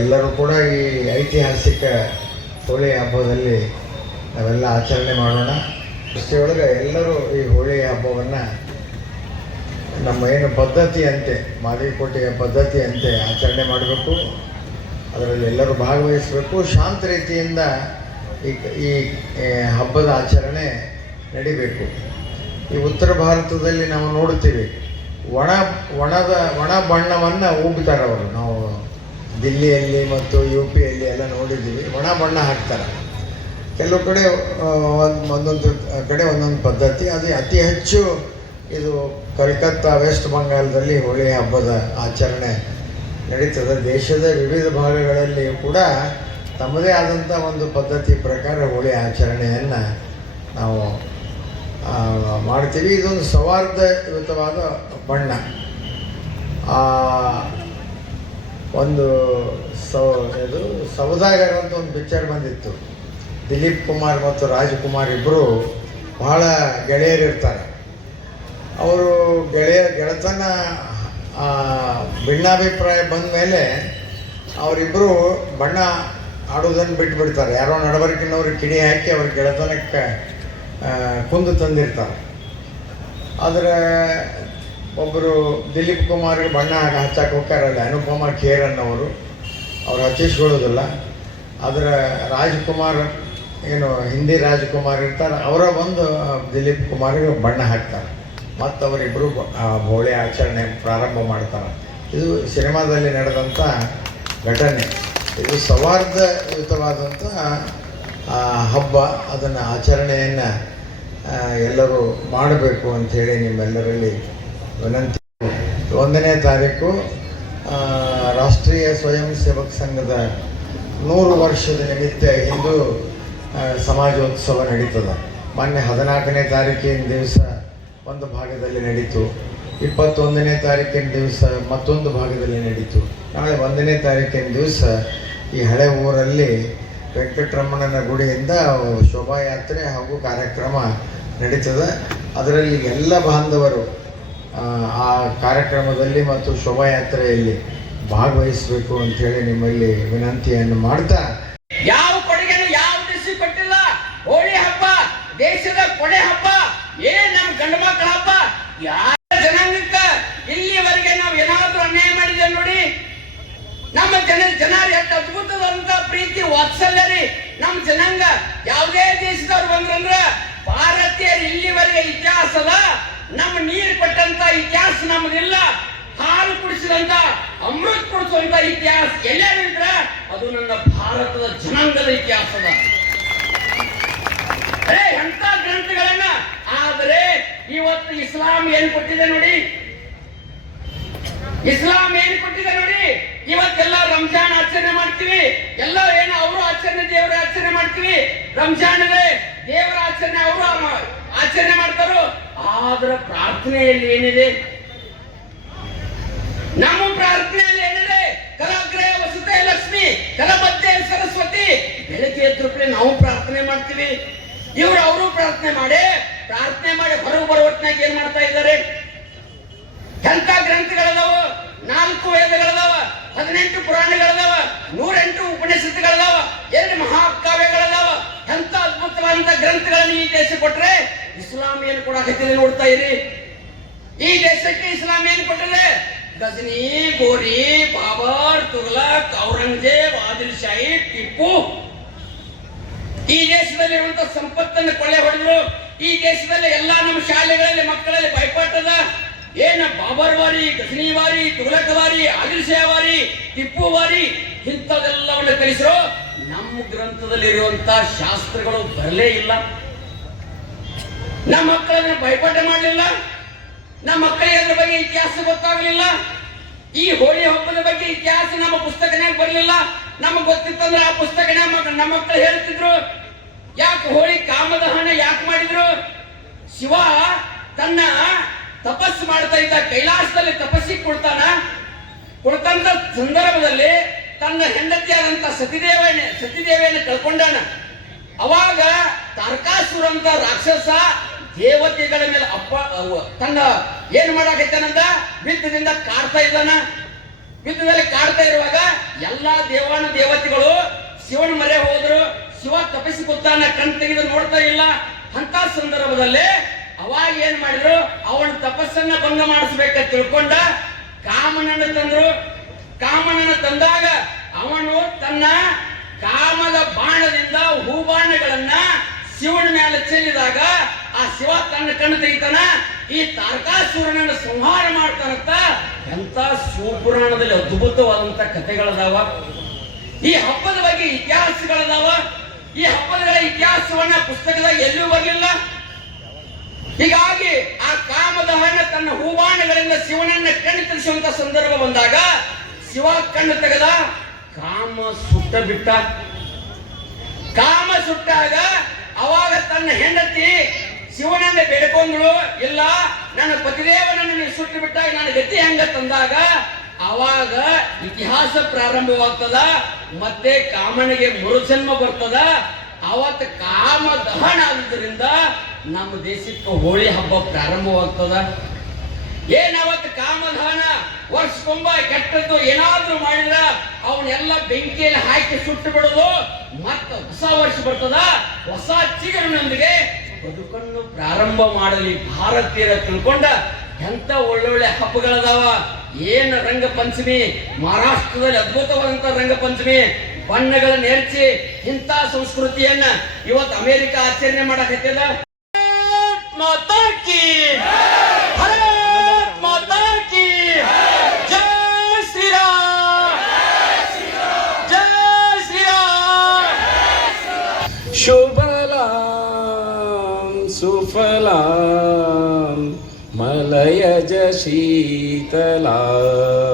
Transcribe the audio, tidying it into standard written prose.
ಎಲ್ಲರೂ ಕೂಡ ಈ ಐತಿಹಾಸಿಕ ಹೋಳಿ ಹಬ್ಬದಲ್ಲಿ ನಾವೆಲ್ಲ ಆಚರಣೆ ಮಾಡೋಣ. ದೃಷ್ಟಿಯೊಳಗೆ ಎಲ್ಲರೂ ಈ ಹೋಳಿ ಹಬ್ಬವನ್ನು ನಮ್ಮ ಏನು ಪದ್ಧತಿಯಂತೆ ಮಾದಿಕೋಟೆಯ ಪದ್ಧತಿಯಂತೆ ಆಚರಣೆ ಮಾಡಬೇಕು. ಅದರಲ್ಲಿ ಎಲ್ಲರೂ ಭಾಗವಹಿಸಬೇಕು. ಶಾಂತ ರೀತಿಯಿಂದ ಈ ಹಬ್ಬದ ಆಚರಣೆ ನಡಿಬೇಕು. ಈ ಉತ್ತರ ಭಾರತದಲ್ಲಿ ನಾವು ನೋಡ್ತೀವಿ, ಒಣ ಬಣ್ಣವನ್ನು ಉಬ್ತಾರೆ ಅವರು. ನಾವು ದಿಲ್ಲಿಯಲ್ಲಿ ಮತ್ತು ಯು ಪಿಯಲ್ಲಿ ಎಲ್ಲ ನೋಡಿದ್ದೀವಿ, ಒಣ ಬಣ್ಣ ಹಾಕ್ತಾರೆ. ಕೆಲವು ಕಡೆ ಒಂದೊಂದು ಕಡೆ ಒಂದೊಂದು ಪದ್ಧತಿ. ಅದು ಅತಿ ಹೆಚ್ಚು ಇದು ಕಲ್ಕತ್ತಾ, ವೆಸ್ಟ್ ಬಂಗಾಳದಲ್ಲಿ ಹೋಳಿ ಹಬ್ಬದ ಆಚರಣೆ ನಡೀತದೆ. ದೇಶದ ವಿವಿಧ ಭಾಗಗಳಲ್ಲಿ ಕೂಡ ತಮ್ಮದೇ ಆದಂಥ ಒಂದು ಪದ್ಧತಿ ಪ್ರಕಾರ ಹೋಳಿ ಆಚರಣೆಯನ್ನು ನಾವು ಮಾಡ್ತೀವಿ. ಇದೊಂದು ಸೌಹಾರ್ದಯುತವಾದ ಬಣ್ಣ. ಒಂದು ಇದು ಸೌದಾಗರ್ ಅಂತ ಒಂದು ಪಿಕ್ಚರ್ ಬಂದಿತ್ತು. ದಿಲೀಪ್ ಕುಮಾರ್ ಮತ್ತು ರಾಜ್ಕುಮಾರ್ ಇಬ್ಬರು ಬಹಳ ಗೆಳೆಯರಿರ್ತಾರೆ. ಅವರು ಗೆಳೆತನ ಭಿನ್ನಾಭಿಪ್ರಾಯ ಬಂದ ಮೇಲೆ ಅವರಿಬ್ಬರು ಬಣ್ಣ ಆಡೋದನ್ನು ಬಿಟ್ಬಿಡ್ತಾರೆ. ಯಾರೋ ನಡಬರ್ಕಿನವ್ರಿಗೆ ಕಿಡಿ ಹಾಕಿ ಅವ್ರ ಗೆಳೆತನಕ್ಕೆ ಕುಂದು ತಂದಿರ್ತಾರೆ. ಆದರೆ ಒಬ್ಬರು ದಿಲೀಪ್ ಕುಮಾರ್ಗೆ ಬಣ್ಣ ಹಚ್ಚಕ್ಕೆ ಹೋಗ್ತಾರಲ್ಲ, ಅನುಪಮ ಖೇರ್ ಅನ್ನೋರು, ಅವ್ರು ಹಚ್ಚಿಸ್ಕೊಳ್ಳೋದಿಲ್ಲ. ಆದರೆ ರಾಜ್ಕುಮಾರ್ ಏನು ಹಿಂದಿ ರಾಜ್ಕುಮಾರ್ ಇರ್ತಾರೆ, ಅವರ ಬಂದು ದಿಲೀಪ್ ಕುಮಾರ್ಗೆ ಬಣ್ಣ ಹಾಕ್ತಾರೆ. ಮತ್ತು ಅವರಿಬ್ಬರು ಹೋಳಿ ಆಚರಣೆ ಪ್ರಾರಂಭ ಮಾಡ್ತಾರೆ. ಇದು ಸಿನಿಮಾದಲ್ಲಿ ನಡೆದಂಥ ಘಟನೆ. ಇದು ಸೌಹಾರ್ದಯುತವಾದಂಥ ಹಬ್ಬ. ಅದನ್ನು ಆಚರಣೆಯನ್ನು ಎಲ್ಲರೂ ಮಾಡಬೇಕು ಅಂಥೇಳಿ ನಿಮ್ಮೆಲ್ಲರಲ್ಲಿ ವಿನಂತಿ. 1ನೇ ತಾರೀಕು ರಾಷ್ಟ್ರೀಯ ಸ್ವಯಂ ಸೇವಕ ಸಂಘದ 100 ವರ್ಷದ ನಿಮಿತ್ತ ಹಿಂದೂ ಸಮಾಜೋತ್ಸವ ನಡೀತದೆ. ಮೊನ್ನೆ 14ನೇ ತಾರೀಕಿನ ದಿವಸ ಒಂದು ಭಾಗದಲ್ಲಿ ನಡೀತು, 21ನೇ ತಾರೀಕಿನ ದಿವಸ ಮತ್ತೊಂದು ಭಾಗದಲ್ಲಿ ನಡೀತು. ನಾಳೆ 1ನೇ ತಾರೀಕಿನ ದಿವಸ ಈ ಹಳೆ ಊರಲ್ಲಿ ವೆಂಕಟರಮಣನ ಗುಡಿಯಿಂದ ಶೋಭಾಯಾತ್ರೆ ಹಾಗೂ ಕಾರ್ಯಕ್ರಮ ನಡೀತದೆ. ಅದರಲ್ಲಿ ಎಲ್ಲ ಬಾಂಧವರು ಆ ಕಾರ್ಯಕ್ರಮದಲ್ಲಿ ಮತ್ತು ಶೋಭಾಯಾತ್ರೆಯಲ್ಲಿ ಭಾಗವಹಿಸಬೇಕು ಅಂಥೇಳಿ ನಿಮ್ಮಲ್ಲಿ ವಿನಂತಿಯನ್ನು ಮಾಡ್ತಾ, ಯಾವ ಕೊಡುಗೆನು ಯಾವ ದೇಶ ಕೊಟ್ಟಿಲ್ಲ. ಹೋಳಿ ಹಬ್ಬ ದೇಶದ ಕೊನೆ ಹಬ್ಬ, ನಮ್ಮ ಗಂಡು ಮಕ್ಕಳ ಹಬ್ಬ. ಯಾರ ಜನಾಂಗಕ್ಕ ಇಲ್ಲಿವರೆಗೆ ನಾವು ಏನಾದ್ರೂ ಅನ್ಯಾಯ ಮಾಡಿದೆ ನೋಡಿ. ನಮ್ಮ ಜನರು ಎಷ್ಟು ಅದ್ಭುತವಾದಂತ ಪ್ರೀತಿ ವಾತ್ಸಲ್ಯ ರೀ ನಮ್ಮ ಜನಾಂಗ. ಯಾವುದೇ ದೇಶದವ್ರು ಬಂದ್ರಂದ್ರ ಭಾರತೀಯರು ಇಲ್ಲಿವರೆಗೆ ಇತಿಹಾಸದ ನಮ್ಮ ನೀರು ಕೊಟ್ಟಂತ ಇತಿಹಾಸ ನಮಗಿಲ್ಲ. ಹಾಲು ಕುಡಿಸಿದಂತ ಅಮೃತ ಕುಡಿಸುವಂತ ಇತಿಹಾಸ ಎಲ್ಲರಿದ್ರೆ ಅದು ನನ್ನ ಭಾರತದ ಜನಾಂಗದ ಇತಿಹಾಸದ. ಎಂತ ಗ್ರಂಥಗಳನ್ನ. ಆದರೆ ಇವತ್ತು ಇಸ್ಲಾಂ ಏನ್ ಕೊಟ್ಟಿದೆ ನೋಡಿ, ಇಸ್ಲಾಂ ಏನ್ ಕೊಟ್ಟಿದೆ ನೋಡಿ. ಇವತ್ತೆಲ್ಲ ರಂಜಾನ್ ಆಚರಣೆ ಮಾಡ್ತೀವಿ, ಎಲ್ಲ ಏನು ಅವರು ಆಚರಣೆ ದೇವರ ಆಚರಣೆ ಮಾಡ್ತೀವಿ. ರಂಜಾನ್ ಇದೆ, ದೇವರ ಆಚರಣೆ ಅವರು ಆಚರಣೆ ಮಾಡ್ತಾರೋ. ಆದ್ರೆ ಪ್ರಾರ್ಥನೆಯಲ್ಲಿ ಏನಿದೆ? ನಮ್ಮ ಪ್ರಾರ್ಥನೆಯಲ್ಲಿ ಏನಿದೆ? ಕಲಾಗ್ರಹ ವಸತೆ ಲಕ್ಷ್ಮಿ, ಕಲಮಧ್ಯೆ ಸರಸ್ವತಿ. ಬೆಳಗ್ಗೆ ಎದ್ದು ನಾವು ಪ್ರಾರ್ಥನೆ ಮಾಡ್ತೀವಿ. ಅವರು ಪ್ರಾರ್ಥನೆ ಮಾಡಿ ಹೊರಗೆ ಬರುವಟ್ನಾಗ ಏನ್ ಮಾಡ್ತಾ ಇದ್ದಾರೆ? ಎಂತ ಗ್ರಂಥಗಳದಾವ? 4 ವೇದಗಳದಾವ, 18 ಪುರಾಣಗಳದಾವ, 108 ಉಪನಿಷತ್ತುಗಳದಾವ, 2 ಮಹಾಕಾವ್ಯಗಳದಾವ. ಎಂತ ಅದ್ಭುತವಾದಂತ ಗ್ರಂಥಗಳನ್ನು ಈ ದೇಶ ಕೊಟ್ರೆ ಇಸ್ಲಾಂ ಏನು ಕೊಡಾಕತ್ತಿದೆ ನೋಡ್ತಾ ಇರಿ. ಈ ದೇಶಕ್ಕೆ ಇಸ್ಲಾಂ ಏನು ಕೊಟ್ಟಿದೆ? ಗಜನಿ, ಗೋರಿ, ಬಾಬರ್, ತುಘಲಕ್, ಔರಂಗಜೇಬ್, ಆದಿಲ್ ಶಾಹಿ, ಟಿಪ್ಪು. ಈ ದೇಶದಲ್ಲಿರುವಂತ ಸಂಪತ್ತನ್ನು ಕೊಳ್ಳೆ ಹೊಡೆದ್ರು. ಈ ದೇಶದಲ್ಲಿ ಎಲ್ಲಾ ನಮ್ಮ ಶಾಲೆಗಳಲ್ಲಿ ಮಕ್ಕಳಲ್ಲಿ ಭಯಪಟ್ಟದ. ಏನ ಬಾಬರ್ ವಾರಿ, ಗಜನಿ ವಾರಿ, ತುಘಲಕ್ ವಾರಿ, ಆದಿಲ್ ಶಾಹಿ ವಾರಿ, ಟಿಪ್ಪು ವಾರಿ, ಇಂಥದೆಲ್ಲವನ್ನು ಕಲಿಸರು. ನಮ್ಮ ಗ್ರಂಥದಲ್ಲಿರುವಂತ ಶಾಸ್ತ್ರಗಳು ಬರಲೇ ಇಲ್ಲ. ನಮ್ಮ ಮಕ್ಕಳನ್ನ ಭಯಪಟ್ಟ ಮಾಡಲಿಲ್ಲ. ನಮ್ಮ ಮಕ್ಕಳಿಗೆ ಅದ್ರ ಬಗ್ಗೆ ಇತಿಹಾಸ ಗೊತ್ತಾಗಲಿಲ್ಲ. ಈ ಹೋಳಿ ಹಬ್ಬದ ಬಗ್ಗೆ ಇತಿಹಾಸ ನಮ್ಮ ಪುಸ್ತಕನಾಗ ಬರಲಿಲ್ಲ. ನಮಗೆ ಗೊತ್ತಿತ್ತಂದ್ರೆ ಆ ಪುಸ್ತಕನ ನಮ್ಮ ಮಕ್ಕಳು ಹೇಳ್ತಿದ್ರು. ಯಾಕೆ ಹೋಳಿ ಕಾಮದಹನ ಯಾಕೆ ಮಾಡಿದ್ರು? ಶಿವ ತನ್ನ ತಪಸ್ಸು ಮಾಡ್ತಾ ಇದ್ದ ಕೈಲಾಸದಲ್ಲಿ ತಪಸ್ಸಿಗೆ ಕೊಡ್ತಂತ ಸಂದರ್ಭದಲ್ಲಿ ತನ್ನ ಹೆಂಡತಿಯಾದಂತ ಸತಿದೇವಿಯನ್ನು ಕಳ್ಕೊಂಡಾನ. ಅವಾಗ ತಾರಕಾಸುರ ಅಂತ ರಾಕ್ಷಸ ದೇವತೆಗಳ ಮೇಲೆ ತನ್ನ ಏನ್ ಮಾಡಾಕೈತಾನಂದ ಬಿದ್ದದಿಂದ ಕಾಡ್ತಾ ಇದ್ದಾನ. ಯುದ್ಧದಲ್ಲಿ ಕಾಡ್ತಾ ಇರುವಾಗ ಎಲ್ಲಾ ದೇವಾನ ದೇವತೆಗಳು ಶಿವನ ಮರೆ ಹೋದ್ರು. ಶಿವ ತಪಸ್ಸಿ ಕೂತಾನ, ಕಣ್ ತೆಗೆದು ನೋಡ್ತಾ ಇಲ್ಲ. ಅಂತ ಸಂದರ್ಭದಲ್ಲಿ ಅವಾಗ ಏನ್ ಮಾಡಿದ್ರು, ಅವನ ತಪಸ್ಸನ್ನ ಭಂಗ ಮಾಡಿಸ್ಬೇಕಂತ ತಿಳ್ಕೊಂಡ ಕಾಮನನ್ನು ತಂದ್ರು. ಕಾಮನನ್ನು ತಂದಾಗ ಅವನು ತನ್ನ ಕಾಮದ ಬಾಣದಿಂದ ಹೂಬಾಣಗಳನ್ನ ಶಿವನ ಮೇಲೆ ಚೆಲ್ಲಿದಾಗ ಆ ಶಿವ ತನ್ನ ಕಣ್ಣು ತೆಗಿತಾನ, ಈ ತಾರಕಾಸುರನನ್ನು ಸಂಹಾರ ಮಾಡ್ತಾನಂತ. ಎಂತ ಶಿವಪುರಾಣದಲ್ಲಿ ಅದ್ಭುತವಾದಂತ ಕಥೆಗಳದಾವ. ಈ ಹಬ್ಬದ ಬಗ್ಗೆ ಇತಿಹಾಸಗಳದಾವ. ಈ ಹಬ್ಬಗಳ ಇತಿಹಾಸವನ್ನ ಪುಸ್ತಕದಾಗ ಎಲ್ಲೂ ಬರಲಿಲ್ಲ. ಹೀಗಾಗಿ ಆ ಕಾಮದಹನ ತನ್ನ ಹೂಬಾಣಗಳಿಂದ ಶಿವನನ್ನ ಕಣ್ಣು ತಿಳಿಸುವಂತ ಸಂದರ್ಭ ಬಂದಾಗ ಶಿವ ಕಣ್ಣು ತೆಗೆದ, ಕಾಮ ಸುಟ್ಟ ಬಿಟ್ಟ. ಕಾಮ ಸುಟ್ಟಾಗ ಅವಾಗ ತನ್ನ ಹೆಂಡತಿ ಶಿವನನ್ನ ಬೇಡ್ಕೊಂಡ್ಳು, ಇಲ್ಲ ನನ್ನ ಪತಿದೇವನನ್ನು ನೀವು ಸುಟ್ಟು ಬಿಟ್ಟಾಗ ನನ್ನ ಗತಿ ಹೆಂಗ ತಂದಾಗ ಅವಾಗ ಇತಿಹಾಸ ಪ್ರಾರಂಭವಾಗ್ತದ. ಮತ್ತೆ ಕಾಮನಿಗೆ ಮರುಜನ್ಮ ಬರ್ತದ. ಅವತ್ತು ಕಾಮ ದಹನ ಆದ್ರಿಂದ ನಮ್ಮ ದೇಶಕ್ಕೆ ಹೋಳಿ ಹಬ್ಬ ಪ್ರಾರಂಭವಾಗ್ತದ. ಅವತ್ತು ಕಾಮದಹನ ವರ್ಷಕ್ಕೊಮ್ಮ ಕೆಟ್ಟದ್ದು ಏನಾದ್ರೂ ಮಾಡಿದ್ರ ಅವನ್ನೆಲ್ಲ ಬೆಂಕಿಯಲ್ಲಿ ಹಾಕಿ ಸುಟ್ಟು ಬಿಡೋದು. ಮತ್ತ ಹೊಸ ವರ್ಷ ಬರ್ತದ, ಹೊಸ ಚಿಗುರಿನೊಂದಿಗೆ ಬದುಕನ್ನು ಪ್ರಾರಂಭ ಮಾಡಲಿ ಭಾರತೀಯರ ತಿಳ್ಕೊಂಡ ಎಂತ ಒಳ್ಳೊಳ್ಳೆ ಹಬ್ಬಗಳದಾವ. ಏನ್ ರಂಗಪಂಚಮಿ, ಮಹಾರಾಷ್ಟ್ರದಲ್ಲಿ ಅದ್ಭುತವಾದಂತ ರಂಗಪಂಚಮಿ, ಬಣ್ಣಗಳನ್ನ ಎರಚಿ ಇಂಥ ಸಂಸ್ಕೃತಿಯನ್ನ ಇವತ್ತು ಅಮೆರಿಕ ಆಚರಣೆ ಮಾಡಕತ್ತದ. ಮಾತಾ ಕಿ ಭಾರತ್ ಮಾತಾ ಕಿ ಜೈ ಶ್ರೀರಾಮ್, ಜೈ ಶ್ರೀರಾಮ್. ಶುಭಲಾಂ ಸುಫಲಾಂ ಮಲಯಜ ಶೀತಲಾಂ